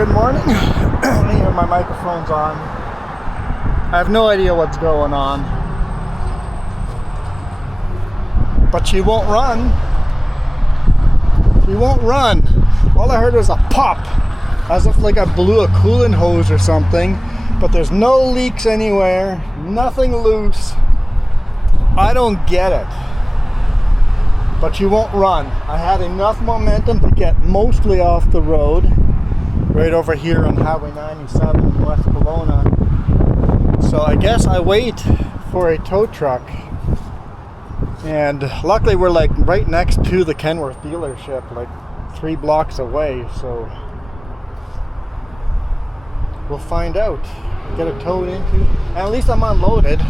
Good morning. My microphone's on. I have no idea what's going on. But she won't run. She won't run. All I heard was a pop, as if like I blew a coolant hose or something. But there's no leaks anywhere, nothing loose. I don't get it. But she won't run. I had enough momentum to get mostly off the road, right over here on Highway 97 in West Kelowna. So I guess I wait for a tow truck. And luckily we're like right next to the Kenworth dealership, like 3 blocks away. So we'll find out. Get it towed into. And at least I'm unloaded.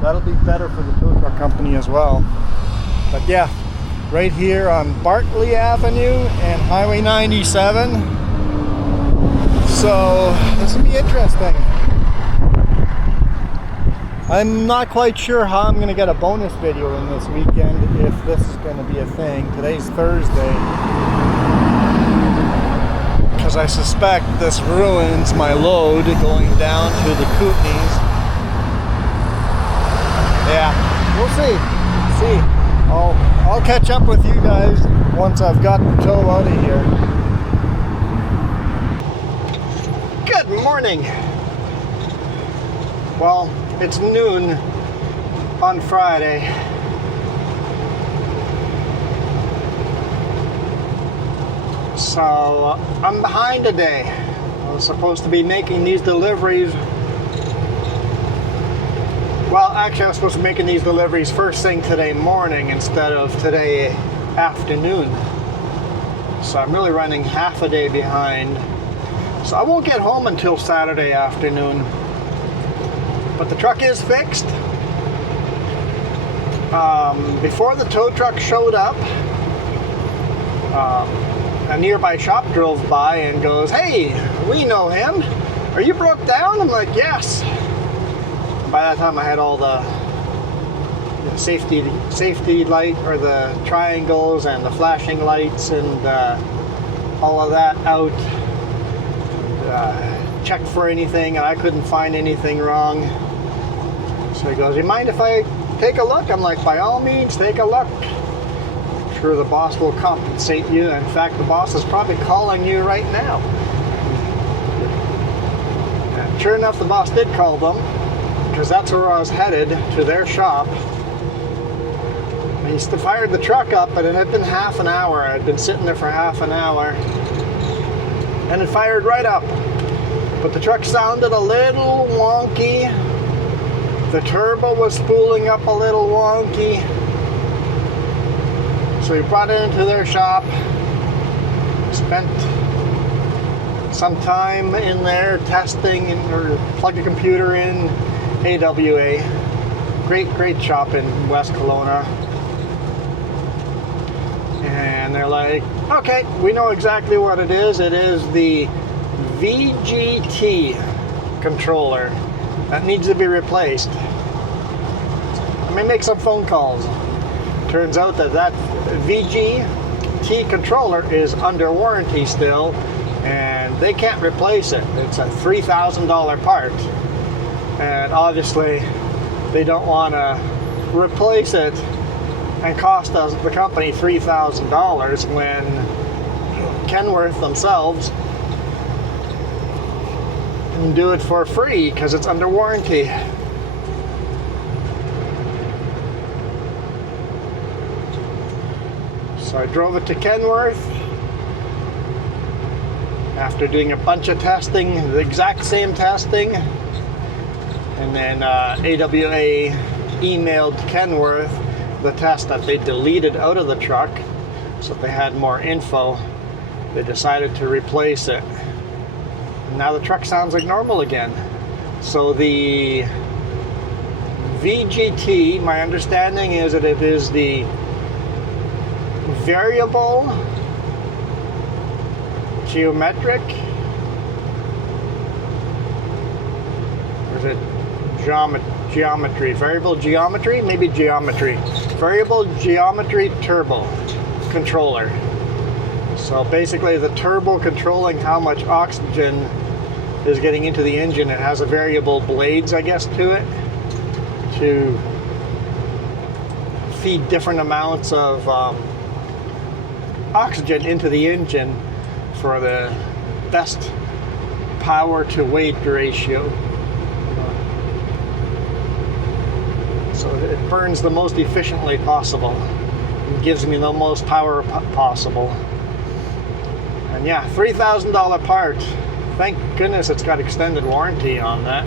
That'll be better for the tow truck company as well. But yeah, right here on Bartley Avenue and Highway 97. So this will be interesting. I'm not quite sure how I'm going to get a bonus video in this weekend, if this is going to be a thing. Today's Thursday. Because I suspect this ruins my load going down to the Kootenays. Yeah, we'll see. I'll catch up with you guys once I've got the tow out of here. Good morning. Well, it's noon on Friday. So I'm behind today. I was supposed to be making these deliveries. Well, actually I was supposed to be making these deliveries first thing today morning instead of today afternoon. So I'm really running half a day behind. So I won't get home until Saturday afternoon. But the truck is fixed. Before the tow truck showed up, a nearby shop drove by and goes, "Hey, we know him. Are you broke down?" I'm like, "Yes." By that time I had all the safety light, or the triangles and the flashing lights and all of that out. Checked for anything and I couldn't find anything wrong. So he goes, "You mind if I take a look?" I'm like, "By all means, take a look. I'm sure the boss will compensate you. In fact, the boss is probably calling you right now." And sure enough, the boss did call them, because that's where I was headed, to their shop. He fired the truck up, but it had been half an hour. I'd been sitting there for half an hour, and it fired right up. But the truck sounded a little wonky. The turbo was spooling up a little wonky. So we brought it into their shop. Spent some time in there testing or plugged the computer in. AWA. Great shop in West Kelowna. And they're like, "Okay, we know exactly what it is. It is the VGT controller that needs to be replaced." Let me make some phone calls. Turns out that VGT controller is under warranty still, and they can't replace it. It's a $3,000 part, and obviously they don't want to replace it and cost us, the company, $3,000 when Kenworth themselves can do it for free because it's under warranty. So I drove it to Kenworth after doing a bunch of testing, the exact same testing, and then AWA emailed Kenworth the test that they deleted out of the truck, so if they had more info, they decided to replace it. And now the truck sounds like normal again. So the VGT, my understanding is that it is the variable geometric, or is it geometry, variable geometry, maybe geometry, variable geometry turbo controller. So So basically the turbo controlling how much oxygen is getting into the engine. It has a variable blades, I guess, to it to feed different amounts of oxygen into the engine for the best power to weight ratio. So it burns the most efficiently possible and gives me the most power possible. And yeah, $3,000 part. Thank goodness it's got extended warranty on that.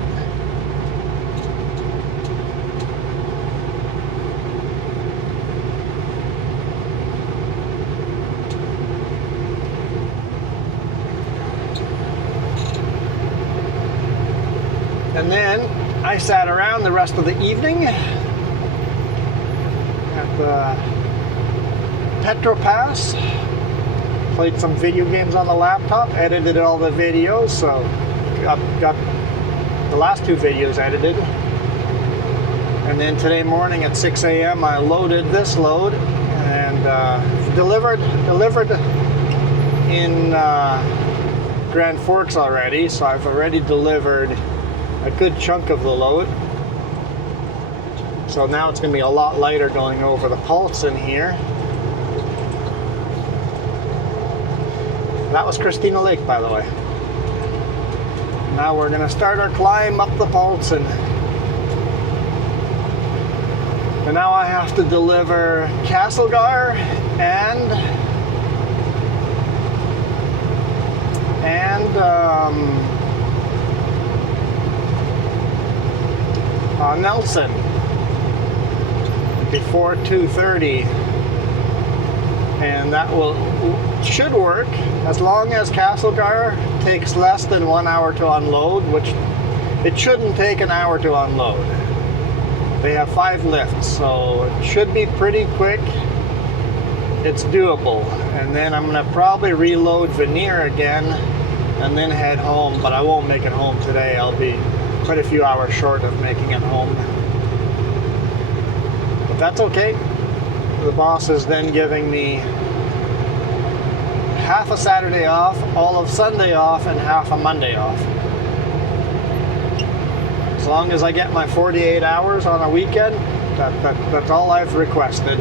And then I sat around the rest of the evening at the Petropass, played some video games on the laptop, edited all the videos, so got the last 2 videos edited. And then today morning at 6 a.m. I loaded this load and delivered in Grand Forks already, so I've already delivered a good chunk of the load. So now it's going to be a lot lighter going over the Pulse in here. That was Christina Lake, by the way. Now we're going to start our climb up the Paulson. And now I have to deliver Castlegar and Nelson before 2:30, and that should work as long as Castlegar takes less than 1 hour to unload, which it shouldn't take an hour to unload. They have 5 lifts, so it should be pretty quick. It's doable. And then I'm gonna probably reload veneer again and then head home, but I won't make it home today. I'll be quite a few hours short of making it home. But that's okay. The boss is then giving me half a Saturday off, all of Sunday off, and half a Monday off. As long as I get my 48 hours on a weekend, that's all I've requested.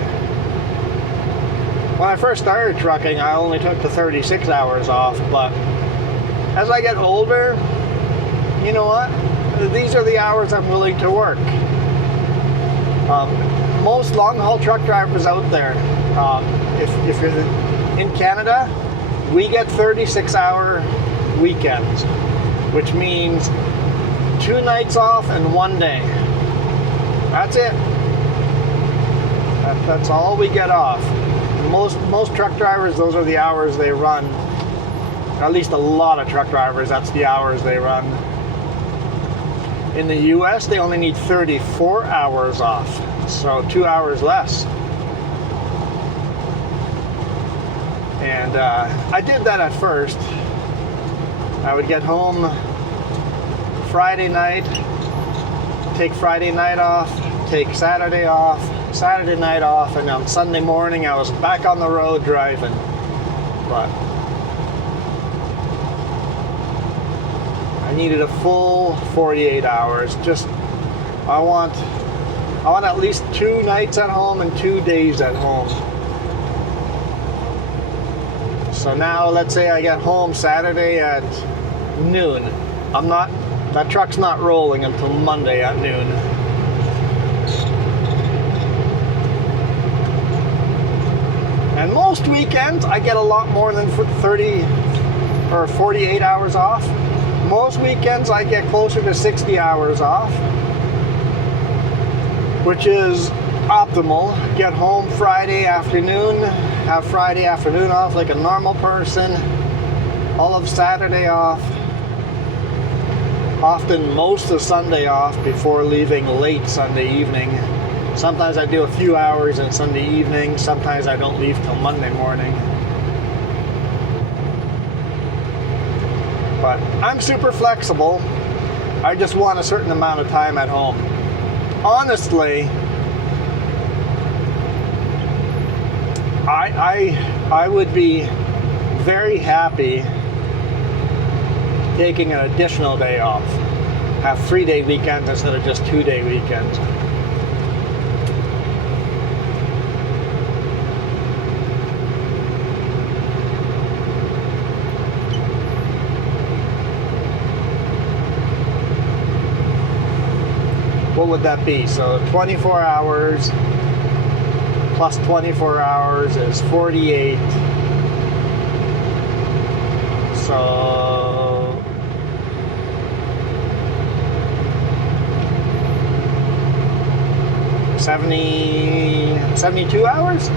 When I first started trucking, I only took the 36 hours off, but as I get older, you know what? These are the hours I'm willing to work. Most long-haul truck drivers out there, if you're in Canada, we get 36-hour weekends, which means 2 nights off and 1 day. That's it. That's all we get off. Most truck drivers, those are the hours they run. At least a lot of truck drivers, that's the hours they run. In the US, they only need 34 hours off, so 2 hours less. And I did that at first. I would get home Friday night, take Friday night off, take Saturday off, Saturday night off, and on Sunday morning I was back on the road driving. But I needed a full 48 hours. I want at least 2 nights at home and 2 days at home. So now let's say I get home Saturday at noon. That truck's not rolling until Monday at noon. And most weekends I get a lot more than 30 or 48 hours off. Most weekends I get closer to 60 hours off, which is optimal. Get home Friday afternoon, have Friday afternoon off like a normal person, all of Saturday off, often most of Sunday off before leaving late Sunday evening. Sometimes I do a few hours on Sunday evening, sometimes I don't leave till Monday morning. But I'm super flexible. I just want a certain amount of time at home. Honestly, I would be very happy taking an additional day off. Have 3-day weekends instead of just 2-day weekends. What would that be? So 24 hours plus 24 hours is 48. So 72 hours?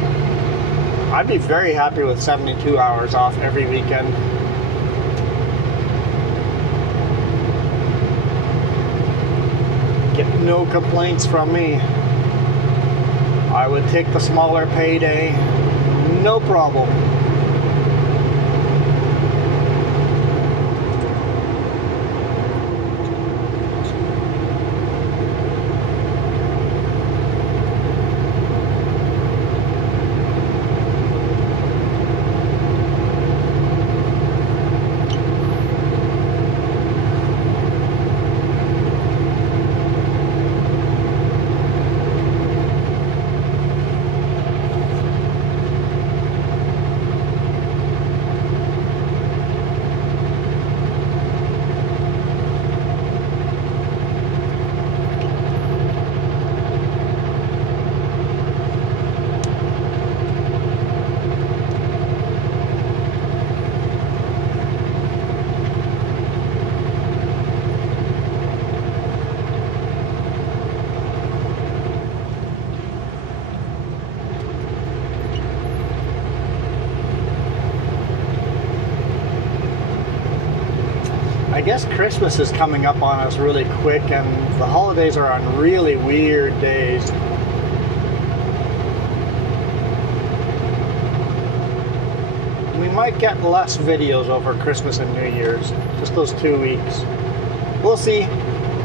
I'd be very happy with 72 hours off every weekend. Get no complaints from me. I would take the smaller payday, no problem. I guess Christmas is coming up on us really quick, and the holidays are on really weird days. We might get less videos over Christmas and New Year's, just those 2 weeks. We'll see.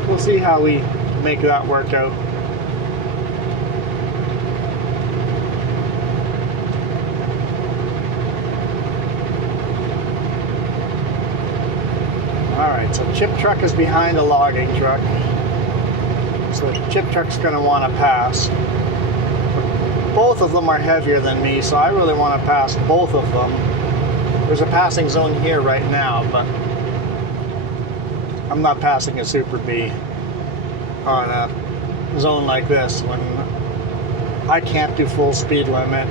We'll see how we make that work out. Alright, so chip truck is behind a logging truck. So the chip truck's going to want to pass. Both of them are heavier than me, so I really want to pass both of them. There's a passing zone here right now, but I'm not passing a Super B on a zone like this when I can't do full speed limit.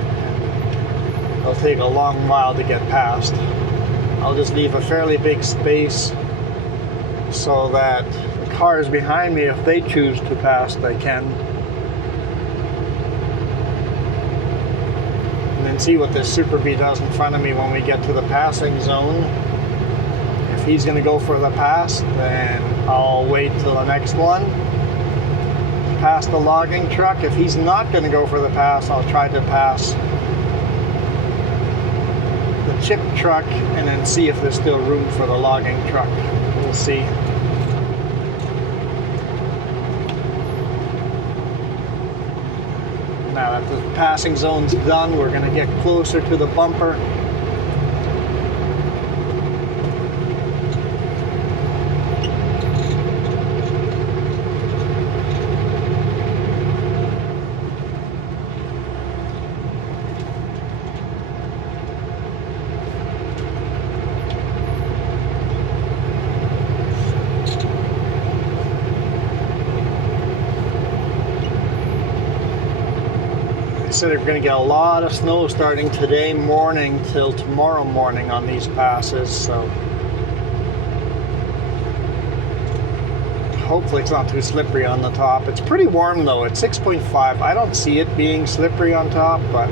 It'll take a long while to get past. I'll just leave a fairly big space so that the cars behind me, if they choose to pass, they can. And then see what this Super B does in front of me when we get to the passing zone. If he's going to go for the pass, then I'll wait till the next one. Pass the logging truck. If he's not going to go for the pass, I'll try to pass the chip truck and then see if there's still room for the logging truck. We'll see. Now that the passing zone's done, we're going to get closer to the bumper. So they're going to get a lot of snow starting today morning till tomorrow morning on these passes, so hopefully it's not too slippery on the top. It's pretty warm though. It's 6.5. I don't see it being slippery on top, but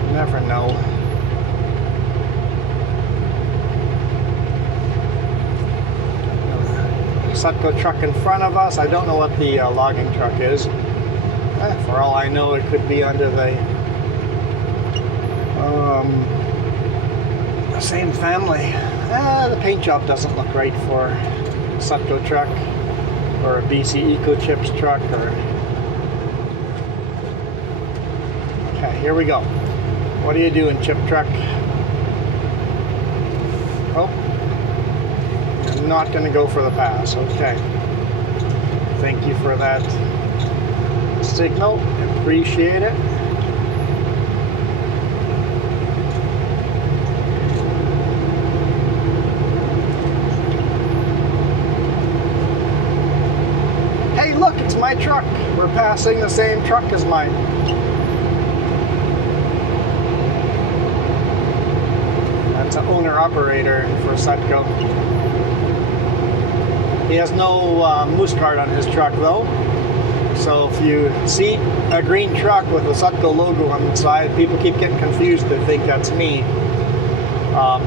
you never know. Sutco truck in front of us. I don't know what the logging truck is. For all I know, it could be under the same family. The paint job doesn't look right for a Sutco truck or a BC Eco Chips truck. Okay, here we go. What are you doing, chip truck? Oh, you're not going to go for the pass. Okay. Thank you for that signal. Appreciate it. Hey, look, it's my truck. We're passing the same truck as mine. That's an owner-operator for Sutco. He has no moose card on his truck though. So if you see a green truck with a Sutco logo on the side, people keep getting confused. They think that's me.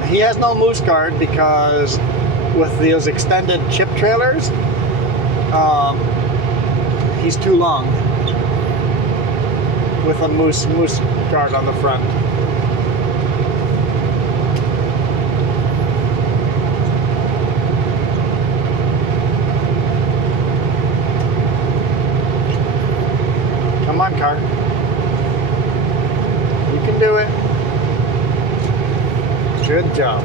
He has no moose card because with those extended chip trailers, he's too long with a moose card on the front. Come on, car. You can do it. Good job.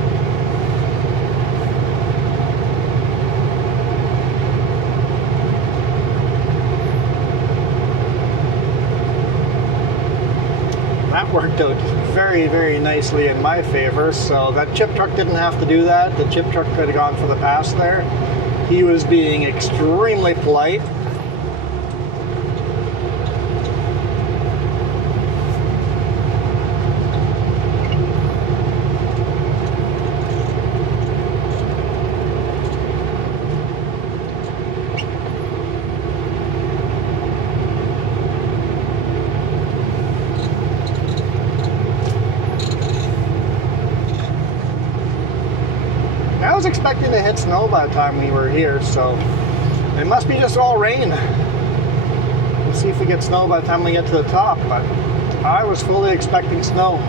That worked out very, very nicely in my favor. So that chip truck didn't have to do that. The chip truck could have gone for the pass there. He was being extremely polite. I was expecting to hit snow by the time we were here, so it must be just all rain. We'll see if we get snow by the time we get to the top, but I was fully expecting snow.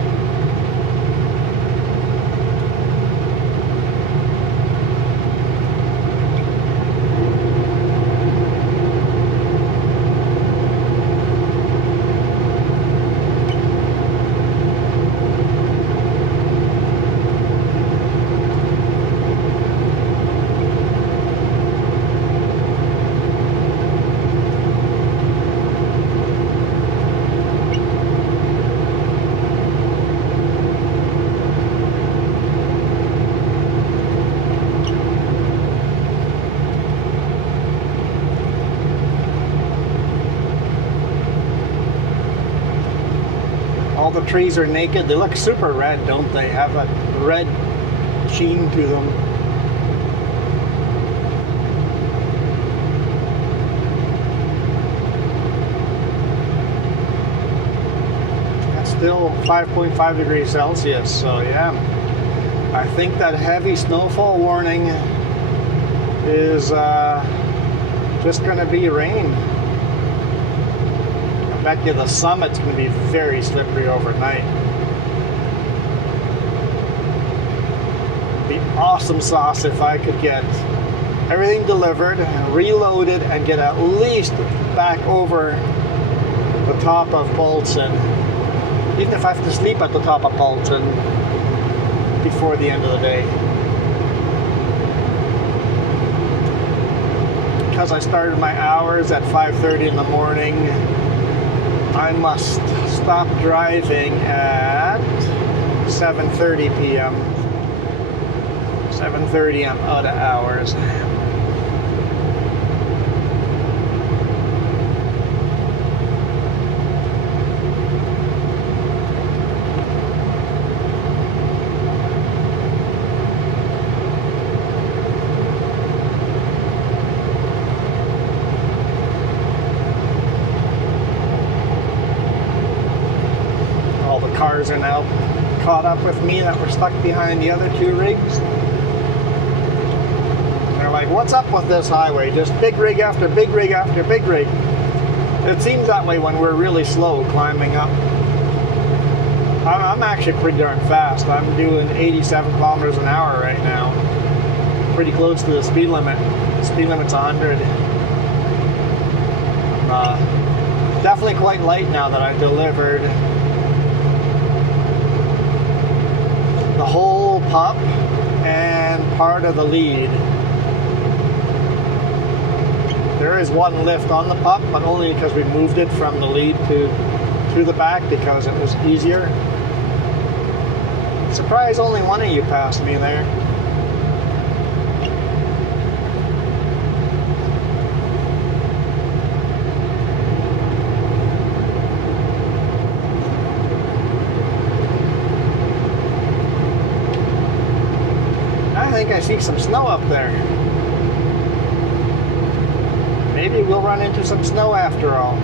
All the trees are naked. They look super red, don't they? Have that red sheen to them. That's still 5.5 degrees Celsius, so yeah. I think that heavy snowfall warning is just going to be rain. I bet you the summit's going to be very slippery overnight. It'd be awesome sauce if I could get everything delivered, reloaded, and get at least back over the top of Polson. Even if I have to sleep at the top of Polson before the end of the day. Because I started my hours at 5:30 in the morning, I must stop driving at 7:30 p.m. 7:30 I'm out of hours. Cars are now caught up with me that were stuck behind the other two rigs. They're like, what's up with this highway? Just big rig after big rig after big rig. It seems that way when we're really slow climbing up. I'm actually pretty darn fast. I'm doing 87 kilometers an hour right now. Pretty close to the speed limit. The speed limit's 100. Definitely quite light now that I've delivered the whole pup and part of the lead. There is one lift on the pup, but only because we moved it from the lead to the back because it was easier. Surprised only one of you passed me there. I think I see some snow up there. Maybe we'll run into some snow after all.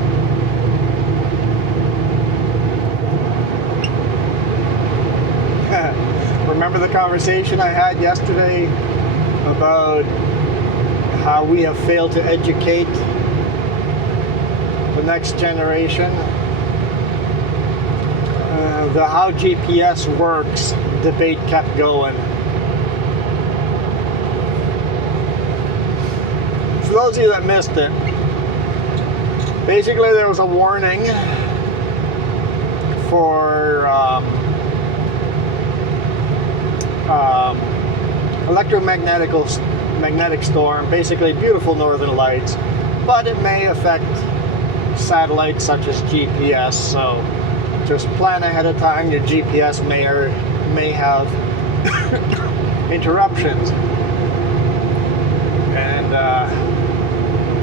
Remember the conversation I had yesterday about how we have failed to educate the next generation? The how GPS works debate kept going. For those of you that missed it, basically there was a warning for magnetic storm, basically beautiful northern lights, but it may affect satellites such as GPS, so just plan ahead of time. Your GPS may have interruptions. And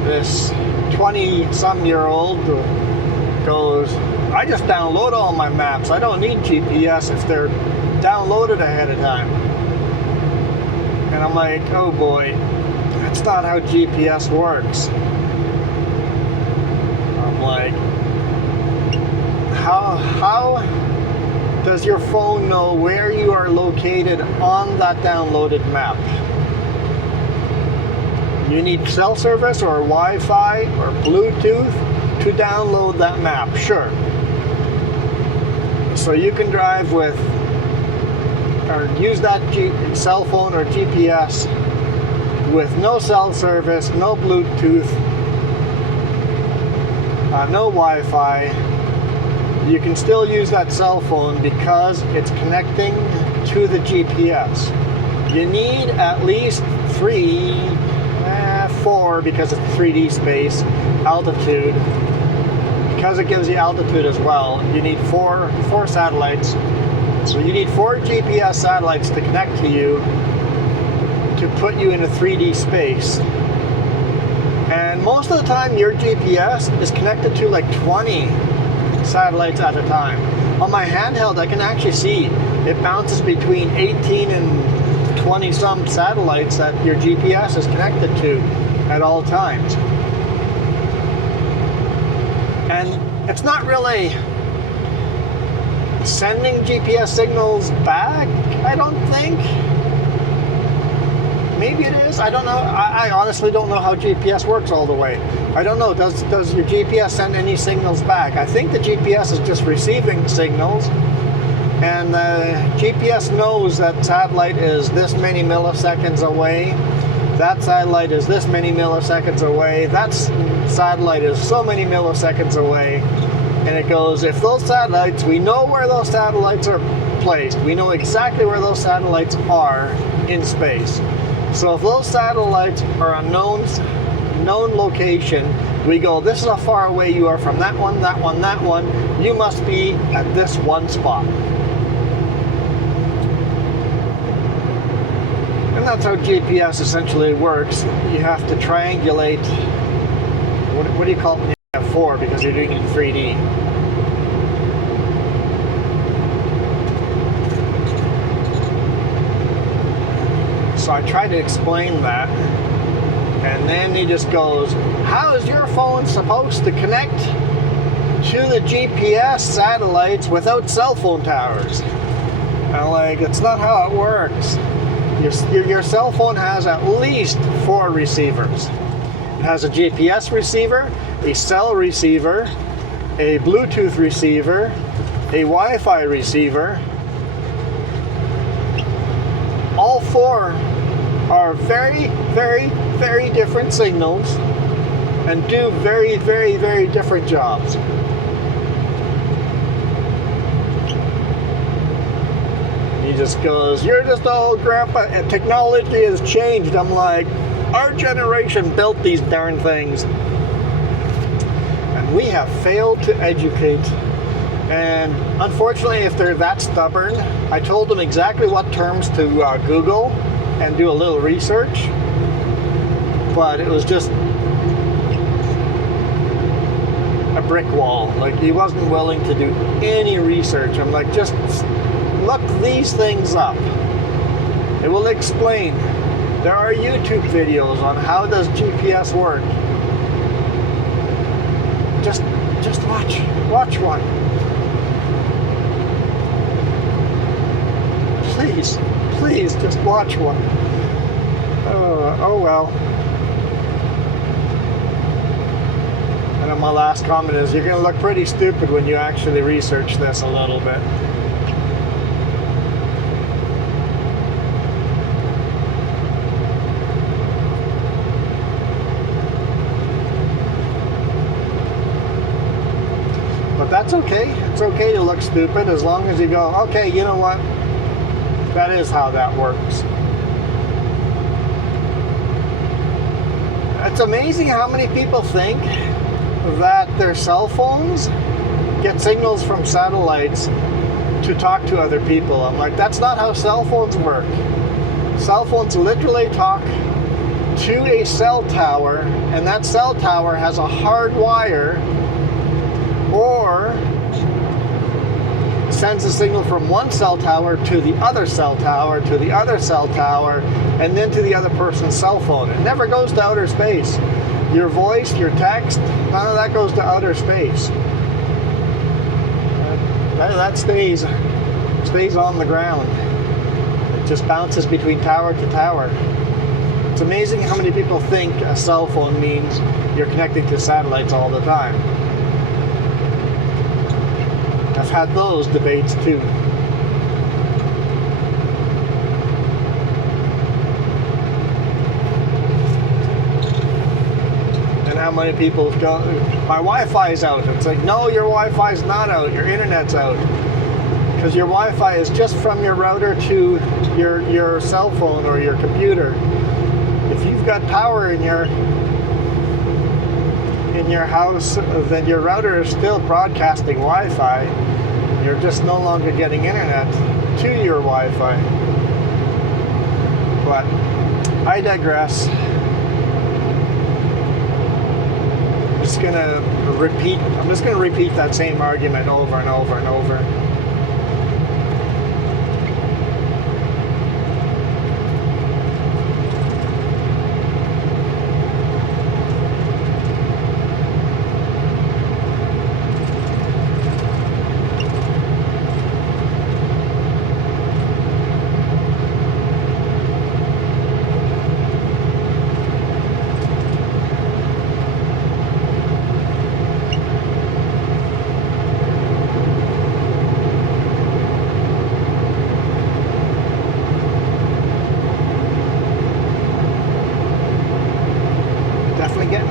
this 20-some-year-old goes, I just download all my maps. I don't need GPS if they're downloaded ahead of time. And I'm like, oh boy, that's not how GPS works. I'm like, how does your phone know where you are located on that downloaded map? You need cell service or Wi-Fi or Bluetooth to download that map, sure. So you can drive with or use that cell phone or GPS with no cell service, no Bluetooth, no Wi-Fi. You can still use that cell phone because it's connecting to the GPS. You need at least 4 because it's 3D space, altitude. Because it gives you altitude as well, you need four satellites. So you need 4 GPS satellites to connect to you to put you in a 3D space. And most of the time your GPS is connected to like 20 satellites at a time. On my handheld, I can actually see it bounces between 18 and 20 some satellites that your GPS is connected to at all times. And it's not really sending GPS signals back, I don't think. Maybe it is, I don't know. I honestly don't know how GPS works all the way. I don't know, does your GPS send any signals back? I think the GPS is just receiving signals, and the GPS knows that satellite is this many milliseconds away, that satellite is this many milliseconds away, that satellite is so many milliseconds away. And it goes, if those satellites, we know where those satellites are placed. We know exactly where those satellites are in space. So if those satellites are a known location, we go, this is how far away you are from that one, that one, that one. You must be at this one spot. And that's how GPS essentially works. You have to triangulate. What do you call it when you have 4? Because you're doing it in 3D. So I try to explain that, and then he just goes, how is your phone supposed to connect to the GPS satellites without cell phone towers? And I'm like, it's not how it works. Your cell phone has at least 4 receivers. It has a GPS receiver, a cell receiver, a Bluetooth receiver, a Wi-Fi receiver. All 4 are very, very, very different signals and do very, very, very different jobs. He just goes, "You're just old, Grandpa, and technology has changed." I'm like, our generation built these darn things. And we have failed to educate. And unfortunately, if they're that stubborn, I told them exactly what terms to Google and do a little research. But it was just a brick wall. Like, he wasn't willing to do any research. I'm like, just look these things up. It will explain. There are YouTube videos on how does GPS work. Just watch one. Please, just watch one. Oh well. And then my last comment is, you're going to look pretty stupid when you actually research this a little bit. But that's okay. It's okay to look stupid as long as you go, okay, you know what? That is how that works. It's amazing how many people think that their cell phones get signals from satellites to talk to other people. I'm like, that's not how cell phones work. Cell phones literally talk to a cell tower, and that cell tower has a hard wire or sends a signal from one cell tower to the other cell tower, to the other cell tower, and then to the other person's cell phone. It never goes to outer space. Your voice, your text, none of that goes to outer space. That stays on the ground. It just bounces between tower to tower. It's amazing how many people think a cell phone means you're connected to satellites all the time. I've had those debates too. And how many people go, my Wi-Fi is out. It's like, no, your Wi-Fi is not out. Your internet's out. Because your Wi-Fi is just from your router to your cell phone or your computer. If you've got power in your house, then your router is still broadcasting Wi-Fi. You're just no longer getting internet to your Wi-Fi. But I digress. I'm just gonna repeat that same argument over and over and over.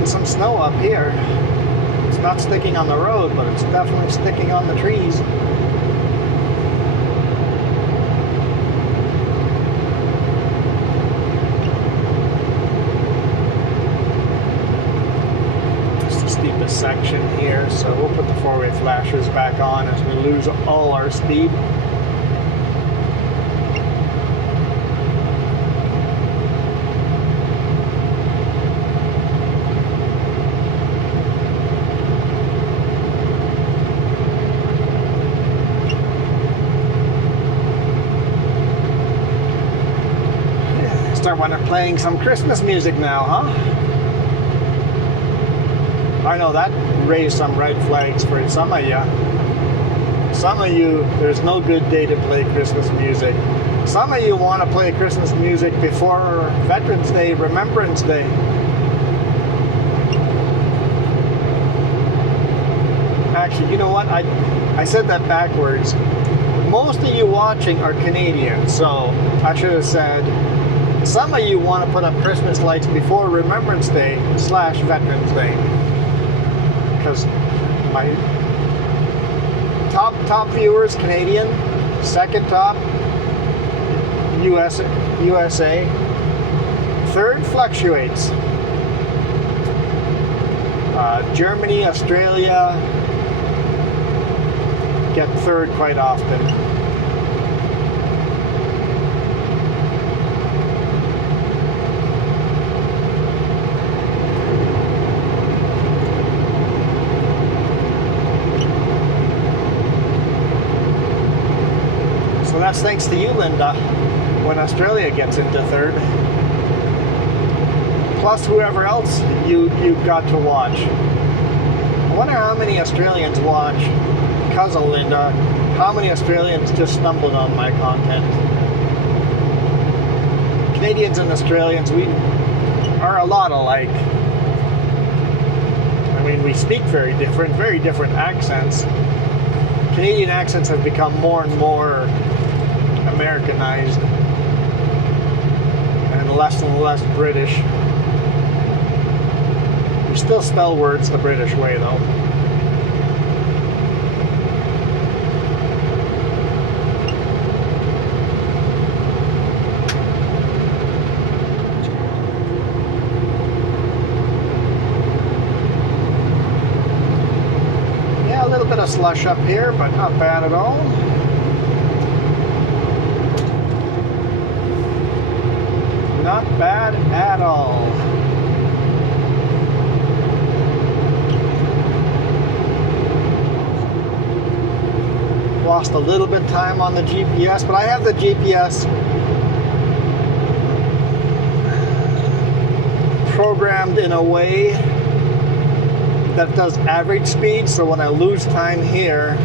Some snow up here. It's not sticking on the road, but it's definitely sticking on the trees. It's the steepest section here, so we'll put the four-way flashers back on as we lose all our speed. When they're playing some Christmas music now, huh? I know that raised some red flags for some of you. Some of you, there's no good day to play Christmas music. Some of you want to play Christmas music before Veterans Day, Remembrance Day. Actually, you know what? I said that backwards. Most of you watching are Canadian, so I should have said, some of you want to put up Christmas lights before Remembrance Day / Veterans Day. Because my top viewers, Canadian, second top, USA. Third fluctuates. Germany, Australia get third quite often. So that's thanks to you, Linda, when Australia gets into third. Plus whoever else you've got to watch. I wonder how many Australians watch, because of Linda, how many Australians just stumbled on my content. Canadians and Australians, we are a lot alike. I mean, we speak very different accents. Canadian accents have become more and more Americanized and less British. We still spell words the British way, though. Yeah, a little bit of slush up here, but not bad at all. Not bad at all. Lost a little bit of time on the GPS, but I have the GPS programmed in a way that does average speed, so when I lose time here,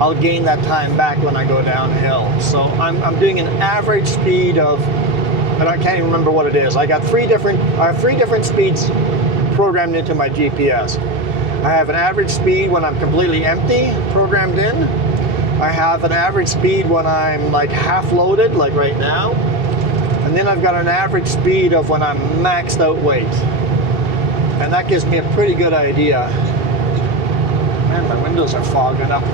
I'll gain that time back when I go downhill. So I'm doing an average speed of, and I can't even remember what it is. I have three different speeds programmed into my GPS. I have an average speed when I'm completely empty programmed in. I have an average speed when I'm like half loaded, like right now. And then I've got an average speed of when I'm maxed out weight. And that gives me a pretty good idea. Man, my windows are fogging up.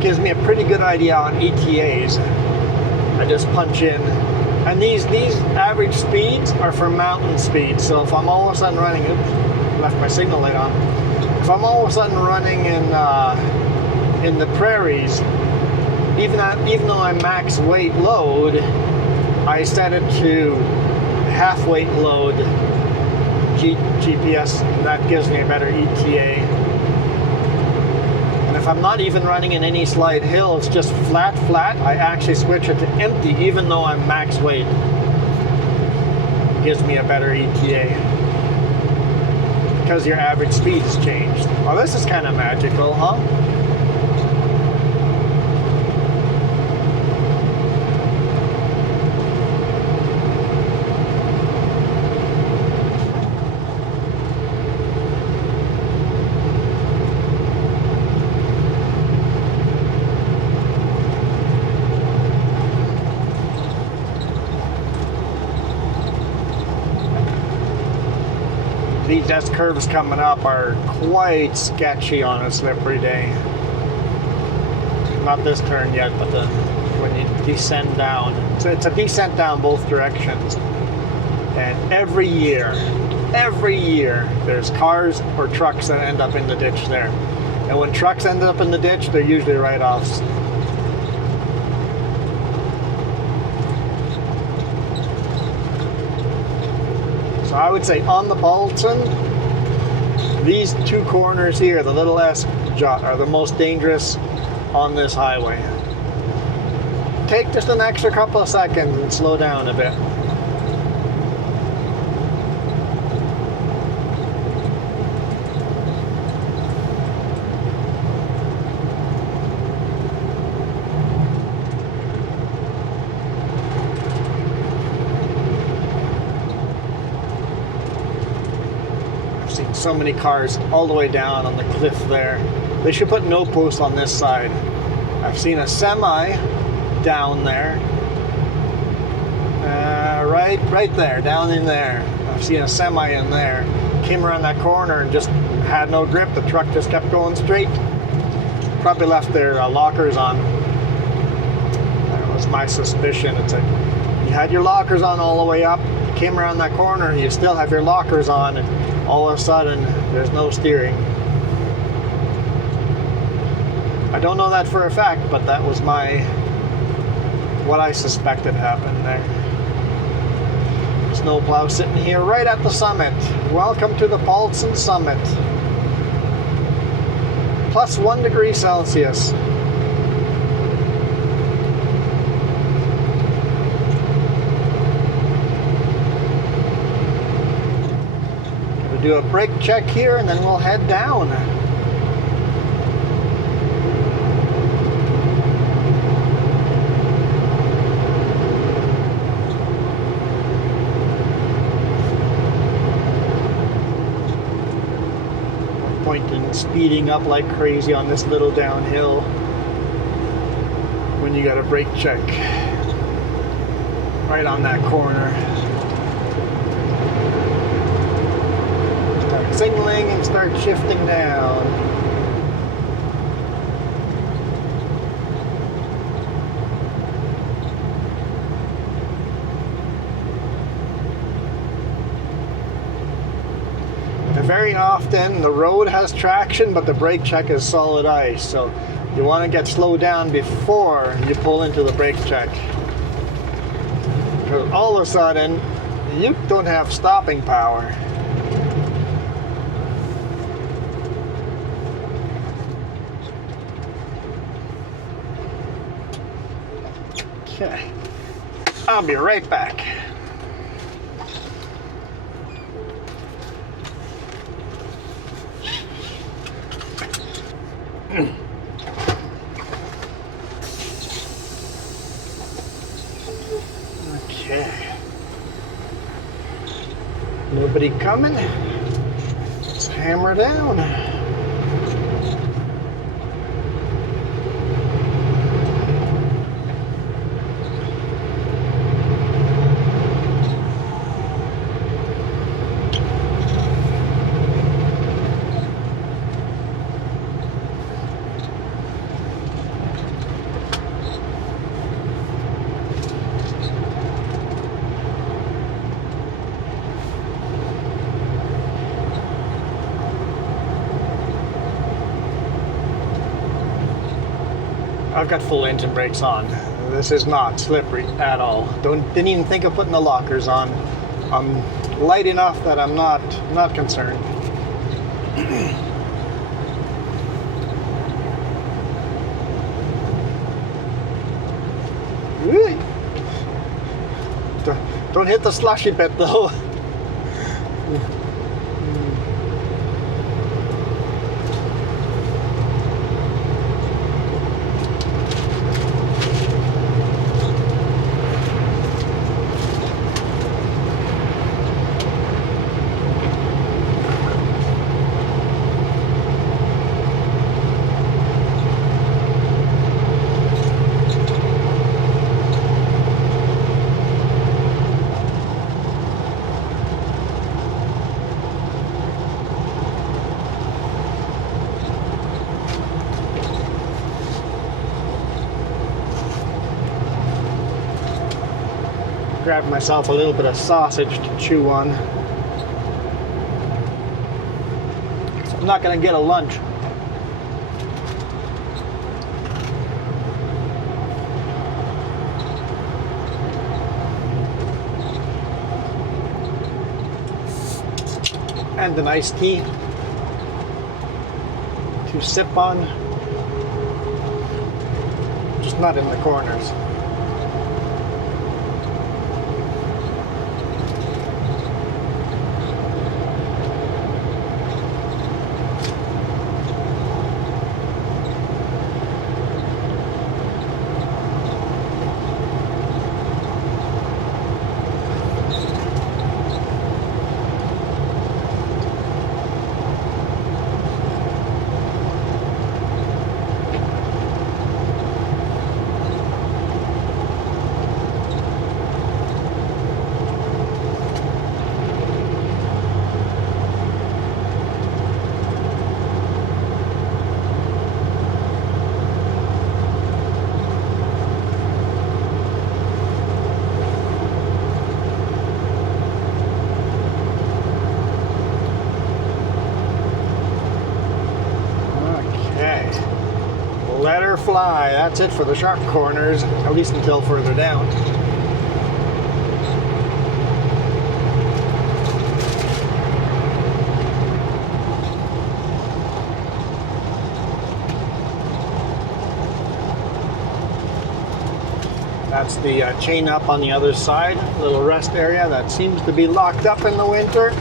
Gives me a pretty good idea on ETAs. I just punch in, and these average speeds are for mountain speeds. So if I'm all of a sudden running, oops, left my signal light on. If I'm all of a sudden running in the prairies, even though I'm max weight load, I set it to half weight load GPS. That gives me a better ETA. If I'm not even running in any slight hill, it's just flat, I actually switch it to empty even though I'm max weight. It gives me a better ETA. Because your average speed has changed. Well, this is kind of magical, huh? These S curves coming up are quite sketchy on a slippery day. Not this turn yet, but when you descend down. So it's a descent down both directions. And every year, there's cars or trucks that end up in the ditch there. And when trucks end up in the ditch, they're usually write-offs. So I would say on the Bolton, these two corners here, the little S jot, are the most dangerous on this highway. Take just an extra couple of seconds and slow down a bit. So many cars all the way down on the cliff there. They should put no post on this side. I've seen a semi down there. Right there, down in there. I've seen a semi in there. came around that corner and just had no grip. The truck just kept going straight. Probably left their lockers on. That was my suspicion. It's like you had your lockers on all the way up, you came around that corner, and you still have your lockers on, and all of a sudden there's no steering. I don't know that for a fact, but that was what I suspected happened there. Snowplow sitting here right at the summit. Welcome to the Paulson Summit. Plus 1 degree Celsius. Gonna do a brake check here and then we'll head down. Speeding up like crazy on this little downhill when you got a brake check right on that corner. Start signaling and start shifting down. Very often the road has traction, but the brake check is solid ice, so you want to get slowed down before you pull into the brake check, because all of a sudden you don't have stopping power. Okay, I'll be right back. Okay. Nobody coming. Let's hammer down. I've got full engine brakes on. This is not slippery at all. Didn't even think of putting the lockers on. I'm light enough that I'm not concerned. Really? Don't hit the slushy bit though. Grab myself a little bit of sausage to chew on. So I'm not going to get a lunch. And an iced tea to sip on. Just not in the corners. Let her fly. That's it for the sharp corners, at least until further down. That's the chain up on the other side, little rest area that seems to be locked up in the winter.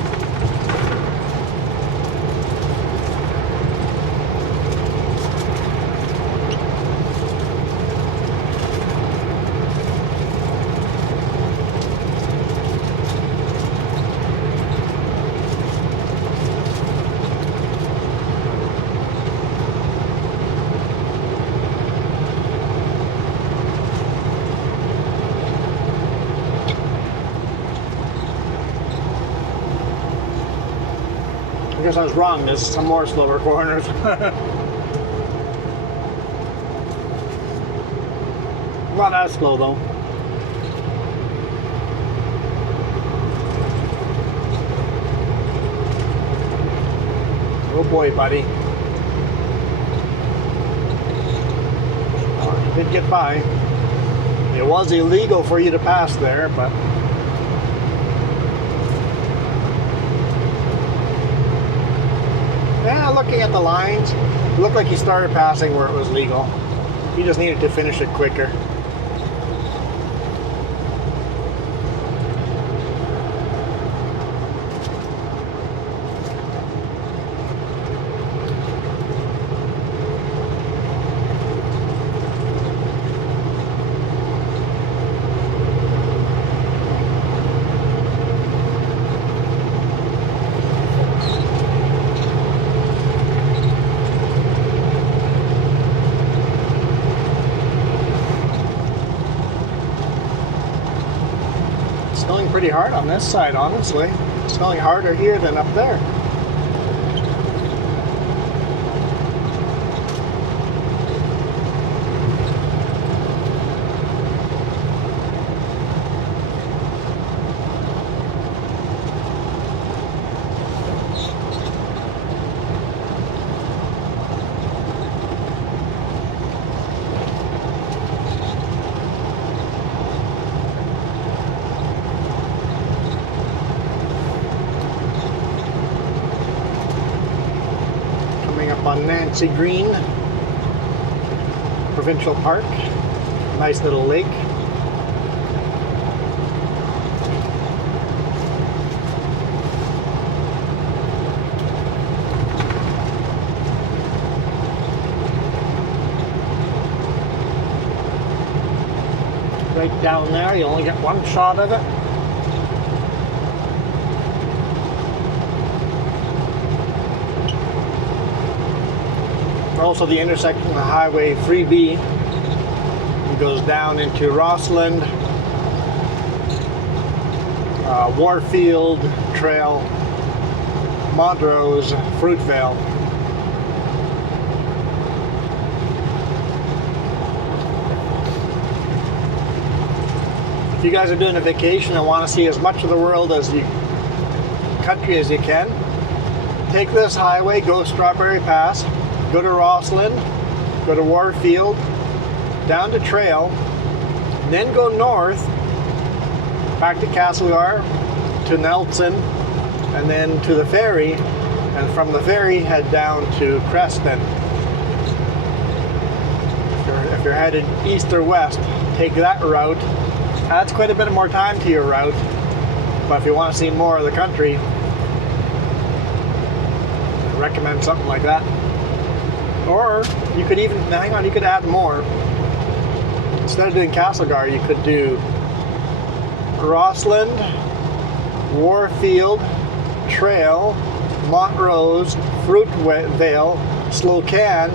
I guess I was wrong. There's some more slower corners. Not as slow though. Oh boy, buddy. Oh, you did get by. It was illegal for you to pass there, but yeah, looking at the lines, it looked like he started passing where it was legal. He just needed to finish it quicker. Pretty hard on this side, honestly. It's snowing harder here than up there. On Nancy Green Provincial Park, nice little lake. Right down there, you only get one shot of it. Also the intersection of Highway 3B goes down into Rossland, Warfield Trail, Montrose, Fruitvale. If you guys are doing a vacation and want to see as much of the world country as you can, take this highway, go Strawberry Pass, go to Rossland, go to Warfield, down to Trail, then go north, back to Castlegar, to Nelson, and then to the ferry, and from the ferry head down to Creston. If you're headed east or west, take that route. Adds quite a bit more time to your route, but if you want to see more of the country, I recommend something like that. Or you could even, hang on, you could add more. Instead of doing Castlegar, you could do Rossland, Warfield, Trail, Montrose, Fruitvale, Slocan,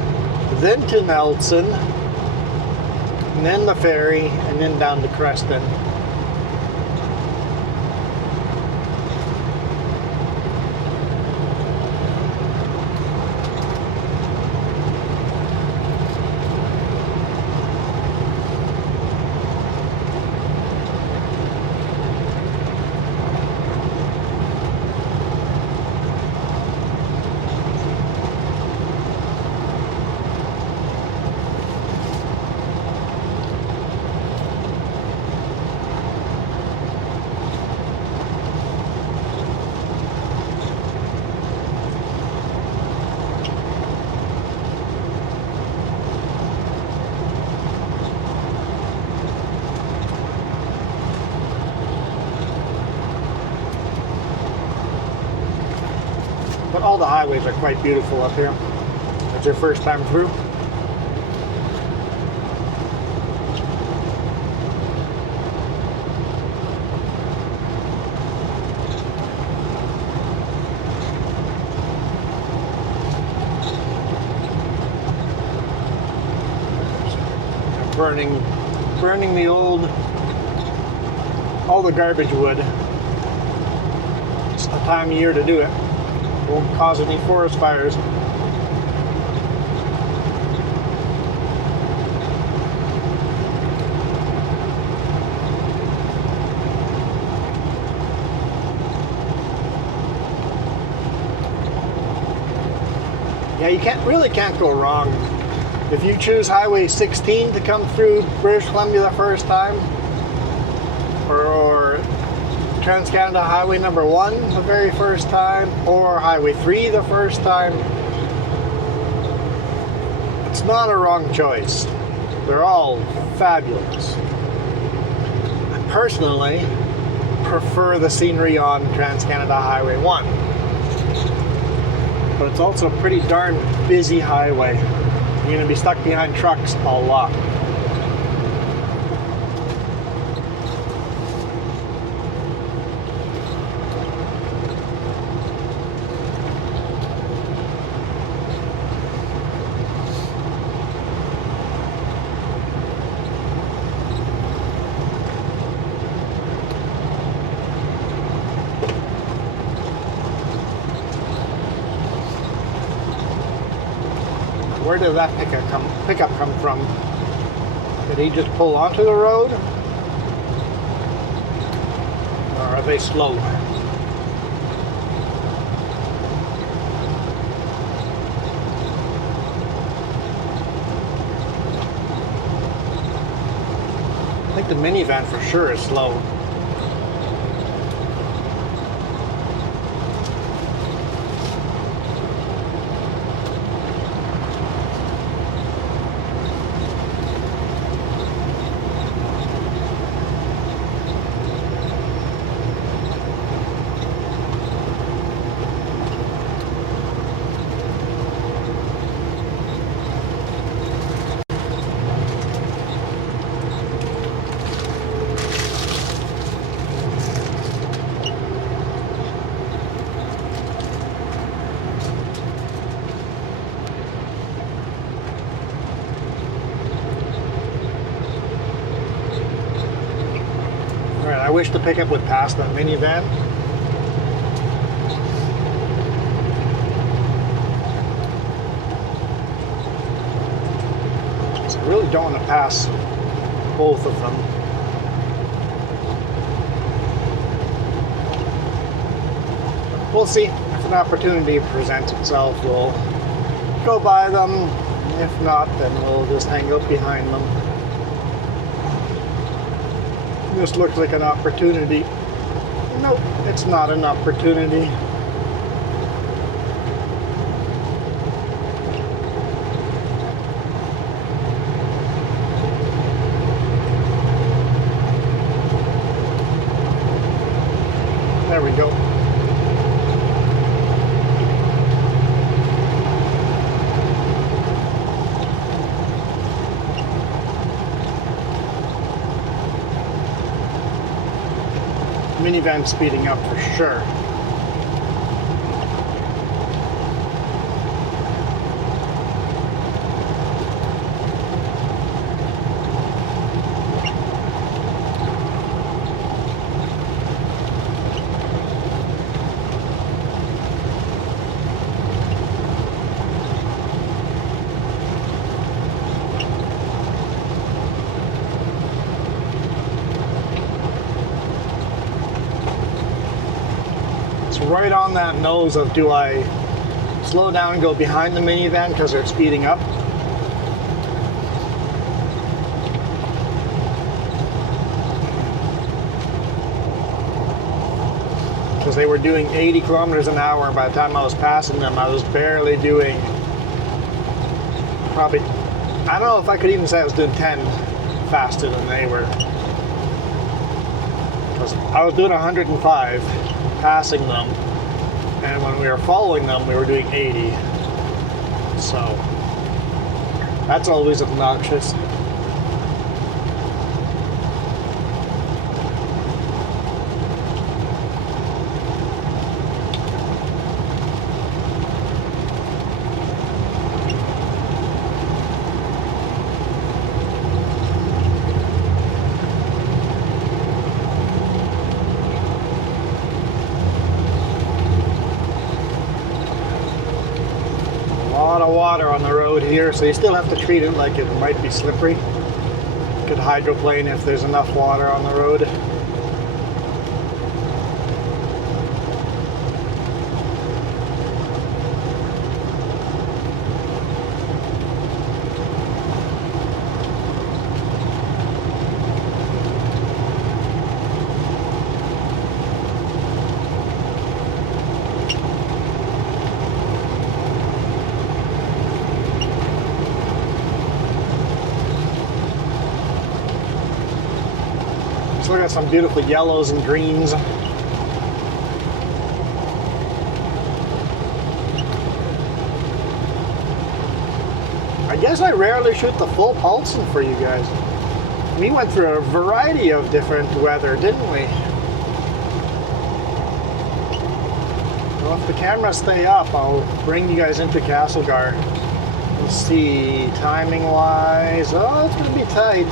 then to Nelson, and then the ferry, and then down to Creston. all the highways are quite beautiful up here. It's your first time through. Burning the all the garbage wood. It's the time of year to do it. Won't cause any forest fires. Yeah, you can't go wrong. If you choose Highway 16 to come through British Columbia the first time, or Trans-Canada Highway number 1 the very first time, or Highway 3 the first time, it's not a wrong choice. They're all fabulous. I personally prefer the scenery on Trans-Canada Highway 1. But it's also a pretty darn busy highway. You're going to be stuck behind trucks a lot. Where did that pickup come from? Did he just pull onto the road? Or are they slow? I think the minivan for sure is slow. I wish the pickup would pass the minivan. So I really don't want to pass both of them. We'll see. If an opportunity presents itself, we'll go by them. If not, then we'll just hang out behind them. This looks like an opportunity. Nope, it's not an opportunity. There we go. Minivan speeding up for sure. Right on that nose of, do I slow down and go behind the minivan because they're speeding up? Because they were doing 80 kilometers an hour, and by the time I was passing them, I was barely doing, probably, I don't know if I could even say I was doing 10 faster than they were. I was doing 105 passing them, And when we were following them, we were doing 80. So that's always obnoxious. Water on the road here, so you still have to treat it like it might be slippery. You could hydroplane if there's enough water on the road. Look at some beautiful yellows and greens. I guess I rarely shoot the full Paulson for you guys. We went through a variety of different weather, didn't we? Well, if the cameras stay up, I'll bring you guys into Castlegar. Let's see, timing wise, oh, it's gonna be tight.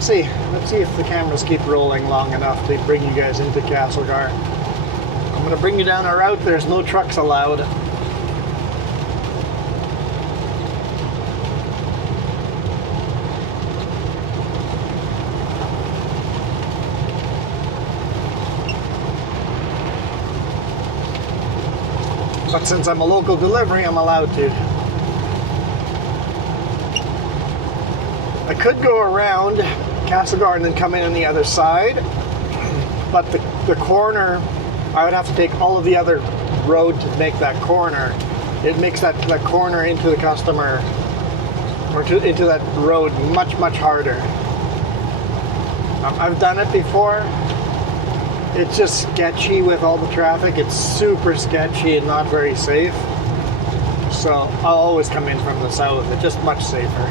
Let's see if the cameras keep rolling long enough to bring you guys into Castlegar. I'm going to bring you down a route there's no trucks allowed. But since I'm a local delivery, I'm allowed to. I could go around Castlegar and then come in on the other side, but the corner, I would have to take all of the other road to make that corner. It makes that corner into the customer, or into that road much harder. I've done it before. It's just sketchy with all the traffic. It's super sketchy and not very safe. So I'll always come in from the south. It's just much safer.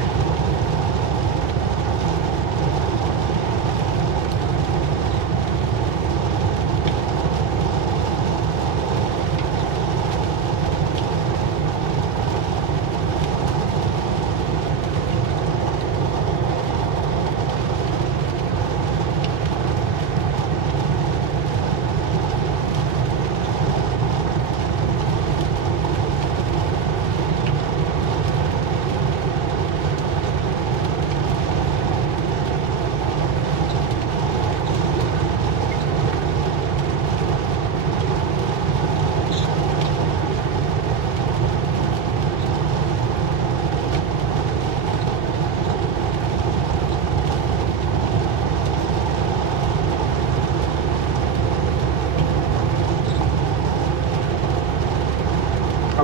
I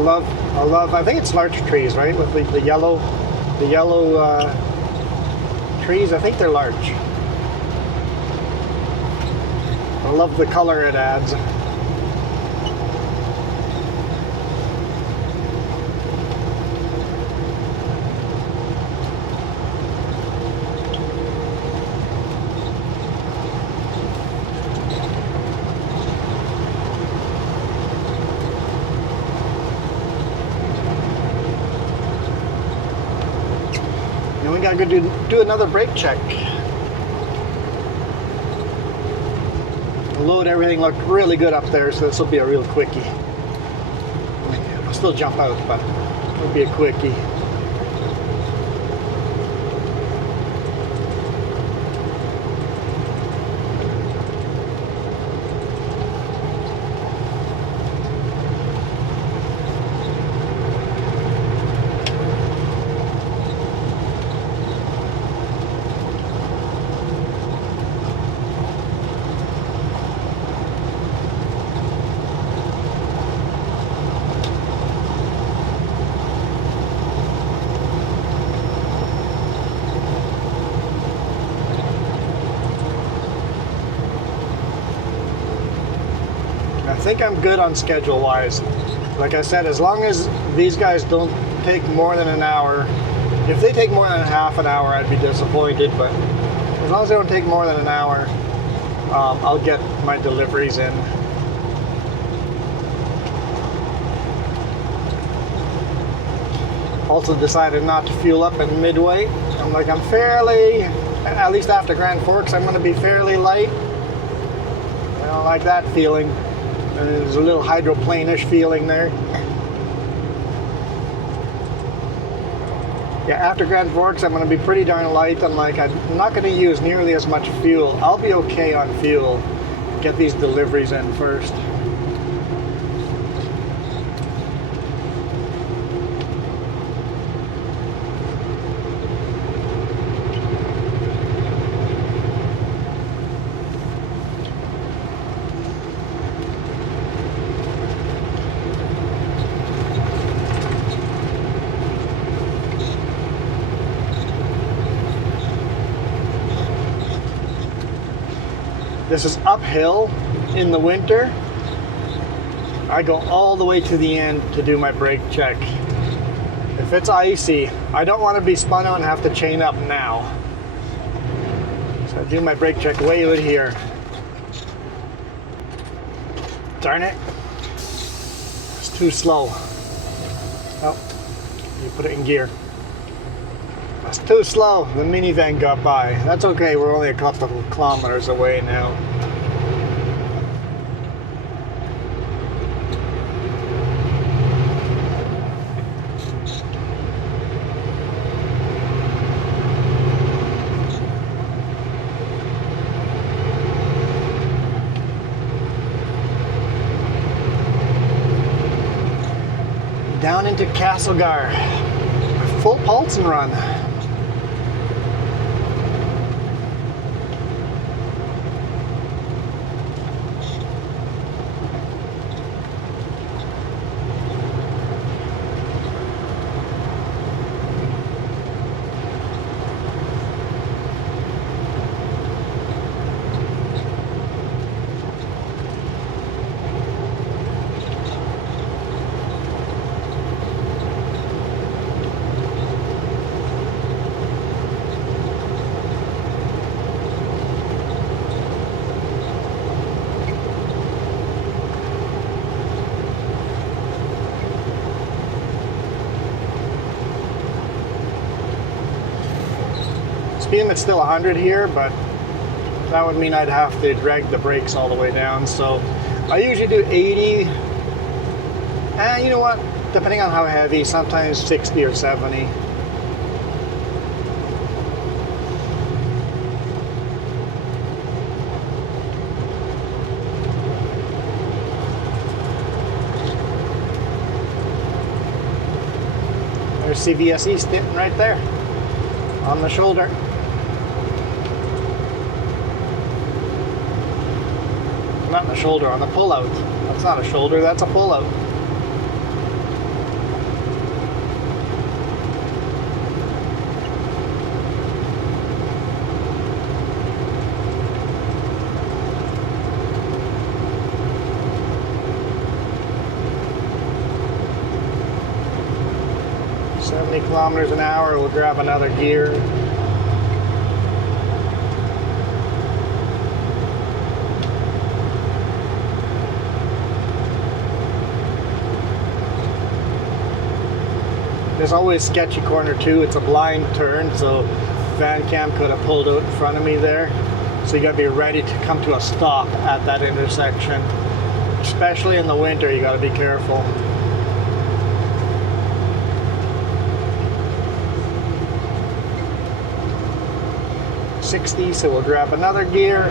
love, I think it's large trees, right? With the yellow trees, I think they're large. I love the color it adds. We gotta go do another brake check. The load, everything looked really good up there, so this will be a real quickie. I'll still jump out, but it'll be a quickie. think I'm good on schedule wise. Like I said, as long as these guys don't take more than an hour. If they take more than half an hour, I'd be disappointed, but as long as they don't take more than an hour, I'll get my deliveries in. Also decided not to fuel up in Midway. I'm fairly, at least after Grand Forks, I'm going to be fairly light. I don't like that feeling. And there's a little hydroplane-ish feeling there. Yeah, after Grand Forks, I'm going to be pretty darn light. I'm not going to use nearly as much fuel. I'll be okay on fuel. Get these deliveries in first. This is uphill in the winter. I go all the way to the end to do my brake check. If it's icy, I don't want to be spun out and have to chain up now. So I do my brake check way out here. Darn it. It's too slow. Oh, you put it in gear. It's too slow. The minivan got by. That's okay. We're only a couple of kilometers away now. Down into Castlegar. Full pulse and run. Speed limit's still 100 here, but that would mean I'd have to drag the brakes all the way down. So I usually do 80, and you know what? Depending on how heavy, sometimes 60 or 70. There's CVSE sitting right there on the shoulder. Not on the shoulder, on the pullout. That's not a shoulder, that's a pullout. Kilometers an hour, we'll grab another gear. There's always sketchy corner too. It's a blind turn, so van cam could have pulled out in front of me there. So you gotta be ready to come to a stop at that intersection. Especially in the winter, you gotta be careful. 60, so we'll grab another gear.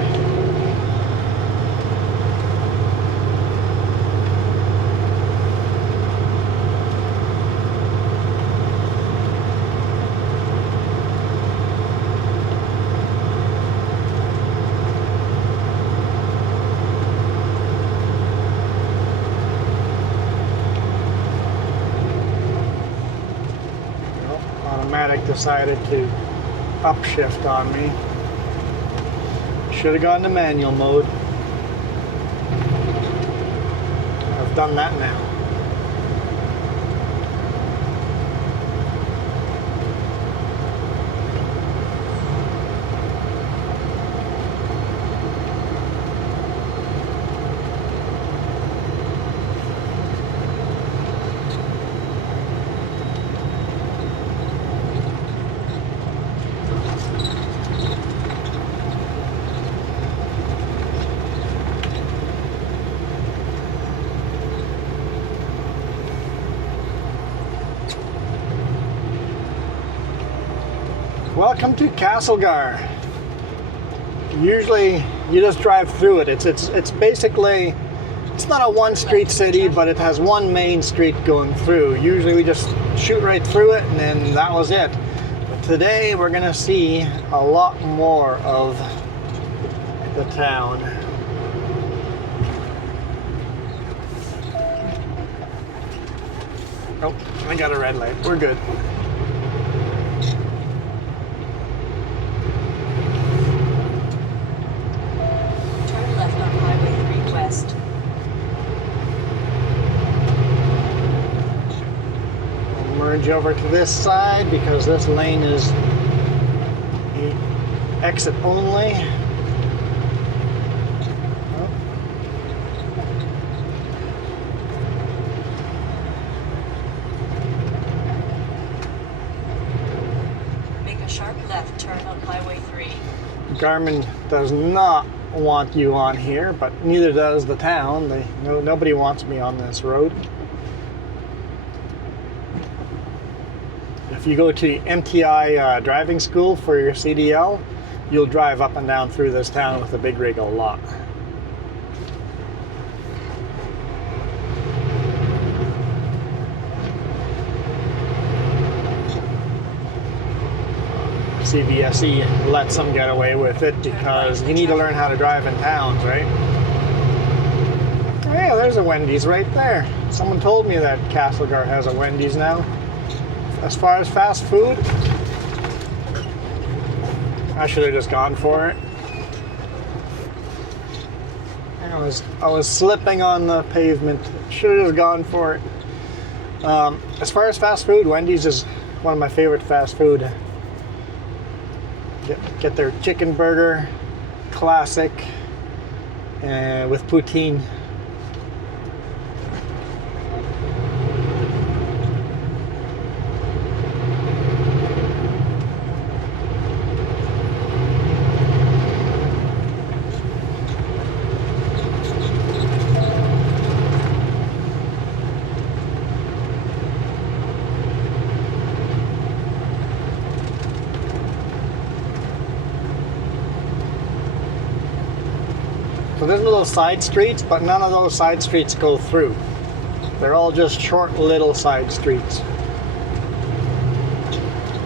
Automatic decided to upshift on me. Should have gone to manual mode. they've done that now. Welcome to Castlegar. Usually you just drive through it. It's basically, it's not a one street city, but it has one main street going through. Usually we just shoot right through it and then that was it. But today we're gonna see a lot more of the town. Oh, I got a red light. We're good. Merge over to this side because this lane is exit only. Oh. Make a sharp left turn on Highway 3. Garmin does not want you on here, but neither does the town. Nobody wants me on this road. If you go to MTI driving school for your CDL, you'll drive up and down through this town with a big rig a lot. CVSE lets them get away with it because you need to learn how to drive in towns, right? Oh yeah, there's a Wendy's right there. Someone told me that Castlegar has a Wendy's now. As far as fast food, I should have just gone for it. I was slipping on the pavement. Should have just gone for it. As far as fast food, Wendy's is one of my favorite fast food. Get their chicken burger, classic, with poutine. So there's little side streets, but none of those side streets go through. They're all just short little side streets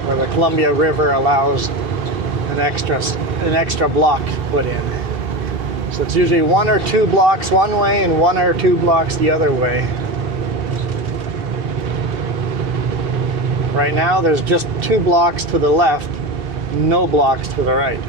where the Columbia River allows an extra block put in. So it's usually 1 or 2 blocks one way and 1 or 2 blocks the other way. Right now there's just 2 blocks to the left, no blocks to the right.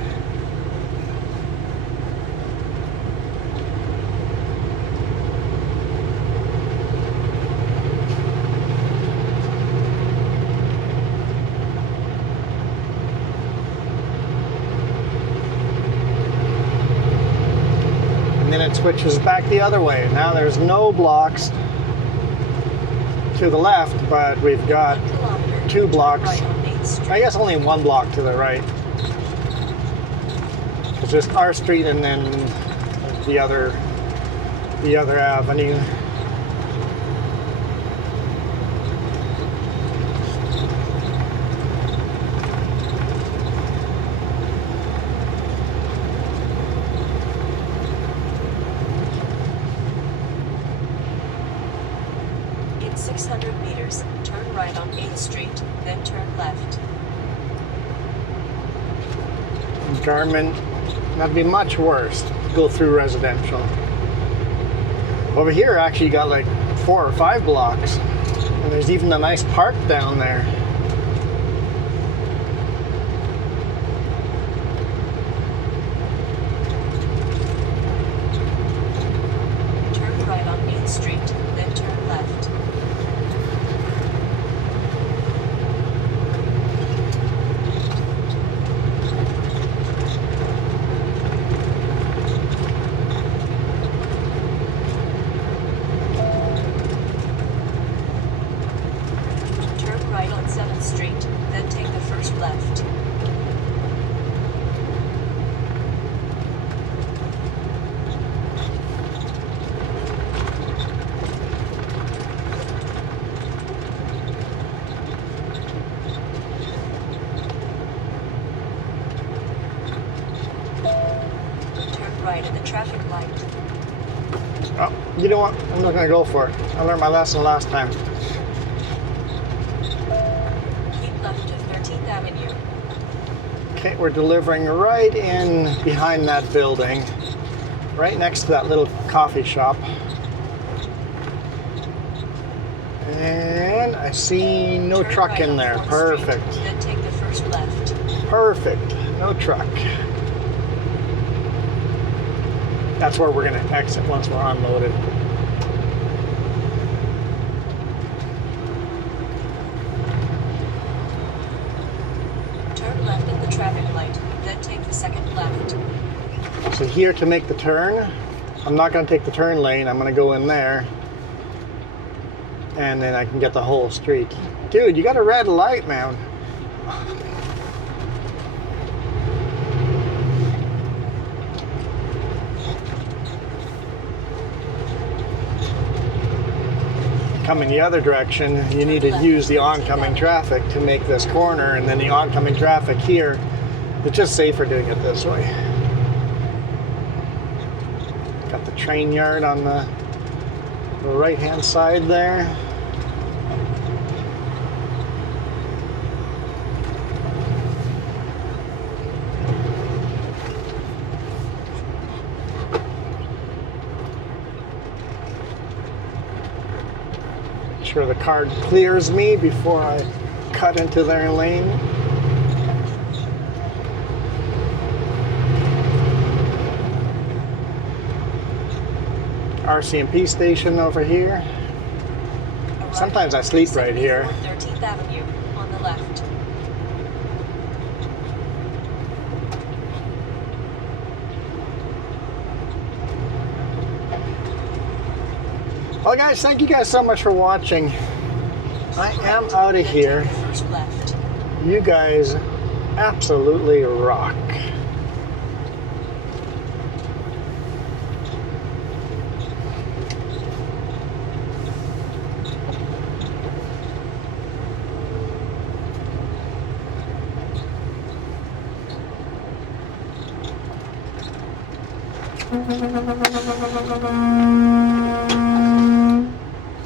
And then it switches back the other way. Now there's no blocks to the left, but we've got 2 blocks. I guess only 1 block to the right. It's just our street and then the other avenue. In 600 meters, turn right on 8th Street, then turn left. Garmin, that'd be much worse to go through residential. Over here, actually, you got like 4 or 5 blocks, and there's even a nice park down there. Turn right on 8th Street, the traffic light. Oh, you know what? I'm not going to go for it. I learned my lesson last time. Keep left of 13th Avenue. Okay, we're delivering right in behind that building, right next to that little coffee shop. And I see no Turn truck right in on there. 4th Perfect. Street, then take the first left. Perfect. No truck. That's where we're going to exit once we're unloaded. Turn left at the traffic light, then take the second left. So here to make the turn, I'm not going to take the turn lane. I'm going to go in there. And then I can get the whole street. Dude, you got a red light, man. Coming the other direction, you need to use the oncoming traffic to make this corner, and then the oncoming traffic here. It's just safer doing it this way. Got the train yard on the right hand side there. Sure the card clears me before I cut into their lane. RCMP station over here. Sometimes I sleep right here. 13th Avenue on the left. Well, guys, thank you guys so much for watching. I am out of here. First left. You guys absolutely rock.